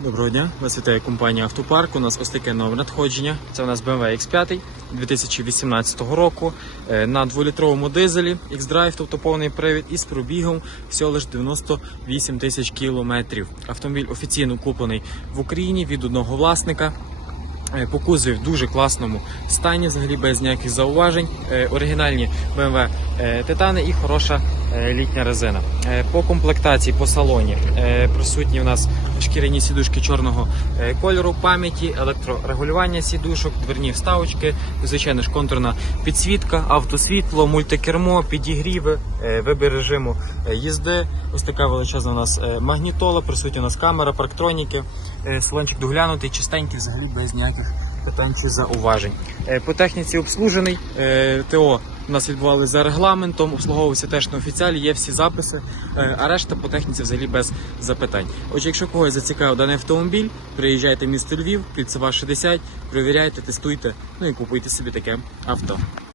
Доброго дня, вас вітає компанія Автопарк. У нас ось таке нове надходження. Це у нас BMW X5 2018 року е, на 2-літровому дизелі X-Drive, тобто повний привід, із пробігом всього лише 98 тисяч кілометрів. Автомобіль офіційно куплений в Україні від одного власника. Е, По в дуже класному стані, взагалі без ніяких зауважень. Е, Оригінальні BMW е, титани і хороша літня резина. По комплектації по салоні присутні у нас шкіряні сідушки чорного кольору, пам'яті, електрорегулювання сідушок, дверні вставочки, звичайно ж контурна підсвітка, автосвітло, мультикермо, підігріви, вибір режиму е, їзди. Ось така величезна у нас е, магнітола, присутня у нас камера, парктроніки, е, салончик доглянутий, чистенький, взагалі без ніяких питань чи зауважень. Е, По техніці обслужений. е, ТО у нас відбувалося за регламентом, обслуговувався теж на офіціалі, є всі записи, е, а решта по техніці взагалі без запитань. Отже, якщо когось зацікавив даний автомобіль, приїжджайте в місто Львів, Кільцева 60, перевіряйте, тестуйте, ну і купуйте собі таке авто.